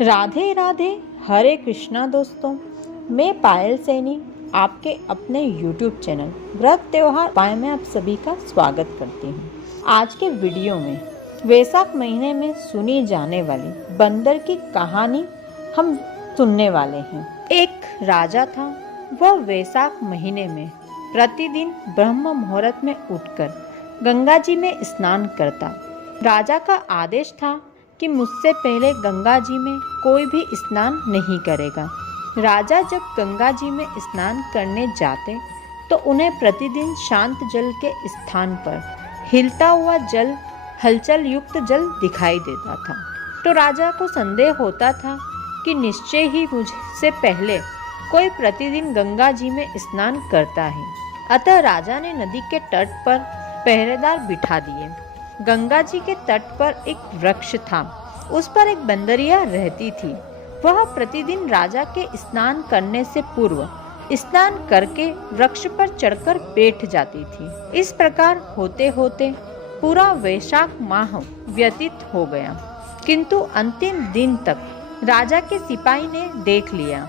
राधे राधे, हरे कृष्णा दोस्तों। मैं पायल सैनी आपके अपने YouTube चैनल व्रत त्योहार उपाय में आप सभी का स्वागत करती हूँ। आज के वीडियो में वैशाख महीने में सुनी जाने वाली बंदर की कहानी हम सुनने वाले हैं। एक राजा था, वह वैशाख महीने में प्रतिदिन ब्रह्म मुहूर्त में उठकर गंगा जी में स्नान करता। राजा का आदेश था कि मुझसे पहले गंगा जी में कोई भी स्नान नहीं करेगा। राजा जब गंगा जी में स्नान करने जाते तो उन्हें प्रतिदिन शांत जल के स्थान पर हिलता हुआ जल, हलचल युक्त जल दिखाई देता था। तो राजा को संदेह होता था कि निश्चय ही मुझसे पहले कोई प्रतिदिन गंगा जी में स्नान करता है। अतः राजा ने नदी के तट पर पहरेदार बिठा दिए। गंगा जी के तट पर एक वृक्ष था, उस पर एक बंदरिया रहती थी। वह प्रतिदिन राजा के स्नान करने से पूर्व स्नान करके वृक्ष पर चढ़कर बैठ जाती थी। इस प्रकार होते होते पूरा वैशाख माह व्यतीत हो गया, किंतु अंतिम दिन तक राजा के सिपाही ने देख लिया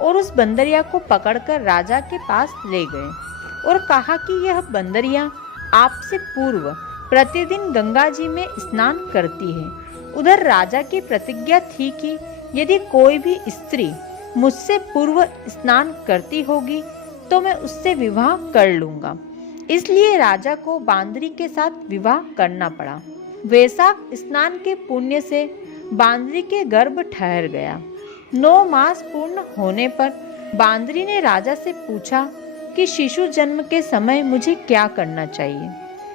और उस बंदरिया को पकड़कर राजा के पास ले गए और कहा कि यह बंदरिया आपसे पूर्व प्रतिदिन गंगा जी में स्नान करती है। उधर राजा की प्रतिज्ञा थी कि यदि कोई भी स्त्री मुझसे पूर्व स्नान करती होगी तो मैं उससे विवाह कर लूंगा। इसलिए राजा को बांदरी के साथ विवाह करना पड़ा। वैशाख स्नान के पुण्य से बांदरी के गर्भ ठहर गया। 9 मास पूर्ण होने पर बांदरी ने राजा से पूछा कि शिशु जन्म के समय मुझे क्या करना चाहिए।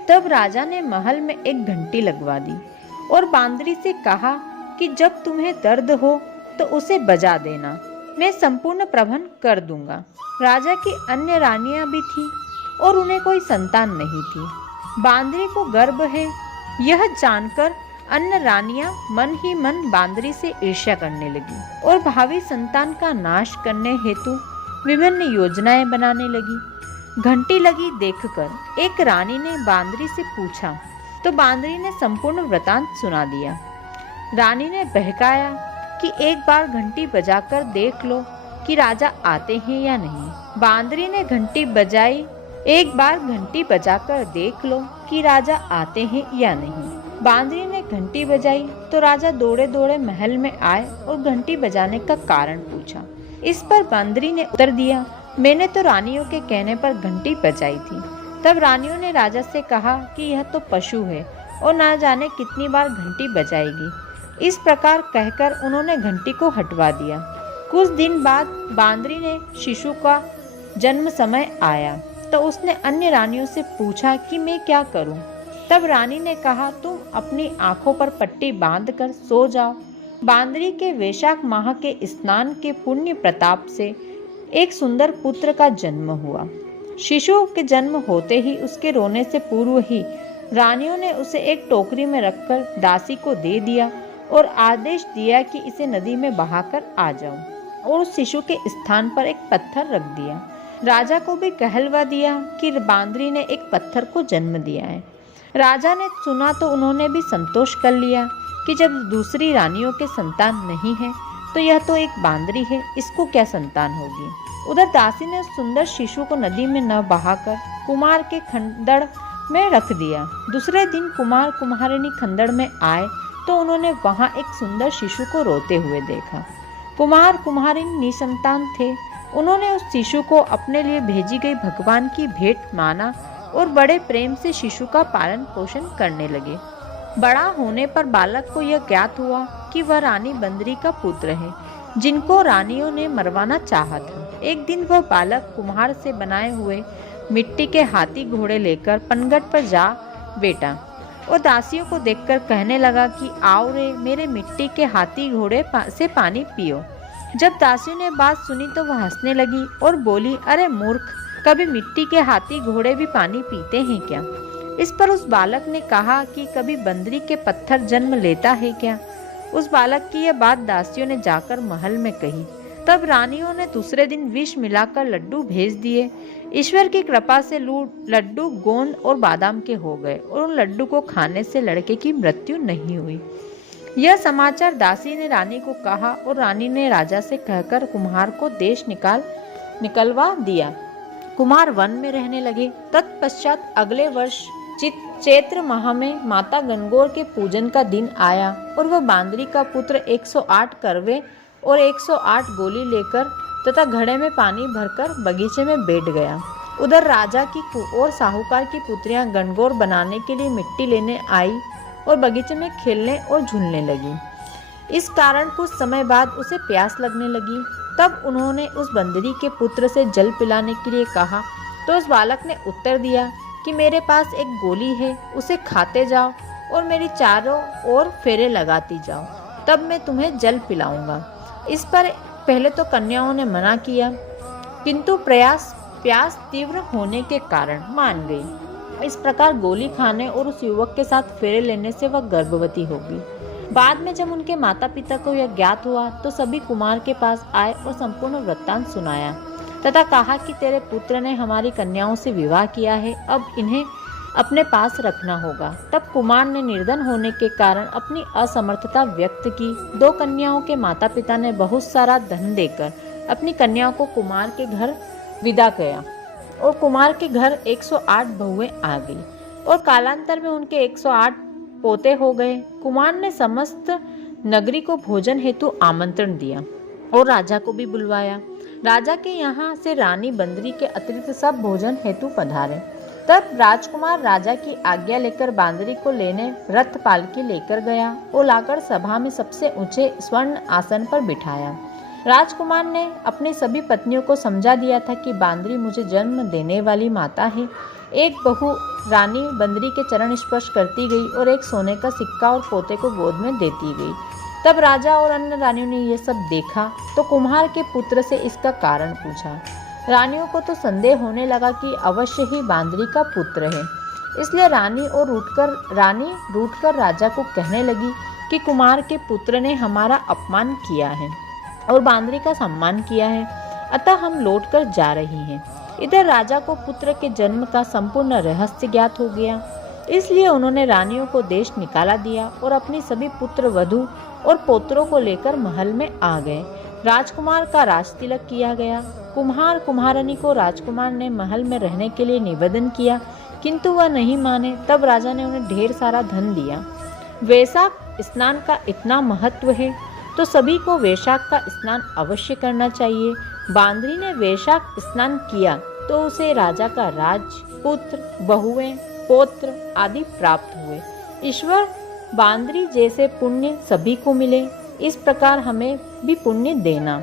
तब राजा ने महल में एक घंटी लगवा दी और बांदरी से कहा कि जब तुम्हें दर्द हो तो उसे बजा देना, मैं संपूर्ण प्रबंध कर दूंगा। राजा की अन्य रानियां भी थीं और उन्हें कोई संतान नहीं थी। बांदरी को गर्भ है यह जानकर अन्य रानियां मन ही मन बांदरी से ईर्ष्या करने लगी और भावी संतान का नाश करने हेतु विभिन्न योजनाएं बनाने लगी। घंटी लगी देखकर एक रानी ने बांदरी से पूछा तो बांदरी ने संपूर्ण वृतांत सुना दिया। रानी ने बहकाया कि एक बार घंटी बजाकर देख लो कि राजा आते हैं या नहीं। बांदरी ने घंटी बजाई। एक बार घंटी बजाकर देख लो कि राजा आते हैं या नहीं। बांदरी ने घंटी बजाई तो राजा दौड़े दौड़े महल में आए और घंटी बजाने का कारण पूछा। इस पर बांदरी ने उत्तर दिया, मैंने तो रानियों के कहने पर घंटी बजाई थी। तब रानियों ने राजा से कहा कि यह तो पशु है और ना जाने कितनी बार घंटी बजाएगी। इस प्रकार कहकर उन्होंने घंटी को हटवा दिया। कुछ दिन बाद बांदरी ने शिशु का जन्म समय आया तो उसने अन्य रानियों से पूछा कि मैं क्या करूं। तब रानी ने कहा, तुम अपनी आंखों पर पट्टी बांधकर सो जाओ। बांदरी के वैशाख माह के स्नान के पुण्य प्रताप से एक सुंदर पुत्र का जन्म हुआ। शिशु के जन्म होते ही उसके रोने से पूर्व ही रानियों ने उसे एक टोकरी में रखकर दासी को दे दिया और आदेश दिया कि इसे नदी में बहाकर आ जाओ और उस शिशु के स्थान पर एक पत्थर रख दिया। राजा को भी कहलवा दिया कि बांदरी ने एक पत्थर को जन्म दिया है। राजा ने सुना तो उन्होंने भी संतोष कर लिया कि जब दूसरी रानियों के संतान नहीं है तो यह तो एक बांदरी है, इसको क्या संतान होगी। उधर दासी ने उस सुंदर शिशु को नदी में न बहाकर कुमार के खंडड़ में रख दिया। दूसरे दिन कुमार कुम्हारिनी खंडड़ में आए तो उन्होंने वहां एक सुंदर शिशु को रोते हुए देखा। कुमार कुम्हारिनी निसंतान थे। उन्होंने उस शिशु को अपने लिए भेजी गई भगवान की भेंट माना और बड़े प्रेम से शिशु का पालन पोषण करने लगे। बड़ा होने पर बालक को यह ज्ञात हुआ कि वह रानी बंदरी का पुत्र है, जिनको रानियों ने मरवाना चाहा था। एक दिन वह बालक कुम्हार से बनाए हुए मिट्टी के हाथी घोड़े लेकर पनघट पर जा बैठा और दासियों को देखकर कहने लगा कि आओ रे, मेरे मिट्टी के हाथी घोड़े से पानी पियो। जब दासियों ने बात सुनी तो वह हंसने लगी और बोली, अरे मूर्ख, कभी मिट्टी के हाथी घोड़े भी पानी पीते हैं क्या। इस पर उस बालक ने कहा कि कभी बंदरी के पत्थर जन्म लेता है क्या। उस बालक की यह बात दासियों ने जाकर महल में कही। तब रानियों ने दूसरे दिन विष मिलाकर लड्डू भेज दिए। ईश्वर की कृपा से लड्डू गोंद और बादाम के हो गए और उन लड्डू को खाने से लड़के की मृत्यु नहीं हुई। यह समाचार दासी ने रानी को कहा और रानी ने राजा से कहकर कुम्हार को देश निकलवा दिया। कुम्हार वन में रहने लगे। तत्पश्चात अगले वर्ष चैत्र माह में माता गणगौर के पूजन का दिन आया और वह बांदरी का पुत्र 108 करवे और 108 गोली लेकर तथा घड़े में पानी भरकर बगीचे में बैठ गया। उधर राजा की और साहूकार की पुत्रियां गणगौर बनाने के लिए मिट्टी लेने आई और बगीचे में खेलने और झूलने लगी। इस कारण कुछ समय बाद उसे प्यास लगने लगी। तब उन्होंने उस बंदरी के पुत्र से जल पिलाने के लिए कहा तो उस बालक ने उत्तर दिया कि मेरे पास एक गोली है, उसे खाते जाओ और मेरी चारों ओर फेरे लगाती जाओ, तब मैं तुम्हें जल पिलाऊंगा। इस पर पहले तो कन्याओं ने मना किया, किंतु प्यास तीव्र होने के कारण मान गई। इस प्रकार गोली खाने और उस युवक के साथ फेरे लेने से वह गर्भवती हो गई। बाद में जब उनके माता पिता को यह ज्ञात हुआ तो सभी कुमार के पास आए और संपूर्ण वृत्तांत सुनाया तथा कहा कि तेरे पुत्र ने हमारी कन्याओं से विवाह किया है, अब इन्हें अपने पास रखना होगा। तब कुमार ने निर्धन होने के कारण अपनी असमर्थता व्यक्त की। 2 कन्याओं के माता पिता ने बहुत सारा धन देकर अपनी कन्याओं को कुमार के घर विदा किया और कुमार के घर 108 बहुएं आ गई और कालांतर में उनके 108 पोते हो गए। कुमार ने समस्त नगरी को भोजन हेतु आमंत्रण दिया और राजा को भी बुलवाया। राजा के यहाँ से रानी बंदरी के अतिरिक्त सब भोजन हेतु पधारे। तब राजकुमार राजा की आज्ञा लेकर बांदरी को लेने रथ पालकी लेकर गया और लाकर सभा में सबसे ऊंचे स्वर्ण आसन पर बिठाया। राजकुमार ने अपनी सभी पत्नियों को समझा दिया था कि बांदरी मुझे जन्म देने वाली माता है। एक बहू रानी बंदरी के चरण स्पर्श करती गई और एक सोने का सिक्का और पोते को गोद में देती गई। तब राजा और अन्य रानियों ने यह सब देखा तो कुम्हार के पुत्र से इसका कारण पूछा। रानियों को तो संदेह होने लगा कि अवश्य ही बांदरी का पुत्र है, इसलिए रानी रूठकर राजा को कहने लगी कि कुमार के पुत्र ने हमारा अपमान किया है और बांदरी का सम्मान किया है, अतः हम लौटकर जा रही हैं। इधर राजा को पुत्र के जन्म का संपूर्ण रहस्य ज्ञात हो गया, इसलिए उन्होंने रानियों को देश निकाला दिया और अपनी सभी पुत्र वधू और पोत्रों को लेकर महल में आ गए। राजकुमार का राजतिलक किया गया। कुम्हार कुम्हारनी को राजकुमार ने महल में रहने के लिए निवेदन किया, किंतु वह नहीं माने। तब राजा ने उन्हें ढेर सारा धन दिया। वैशाख स्नान का इतना महत्व है तो सभी को वैशाख का स्नान अवश्य करना चाहिए। बांदरी ने वैशाख स्नान किया तो उसे राजा का राजपुत्र, बहुएं, पौत्र आदि प्राप्त हुए। ईश्वर बांदरी जैसे पुण्य सभी को मिले, इस प्रकार हमें भी पुण्य देना।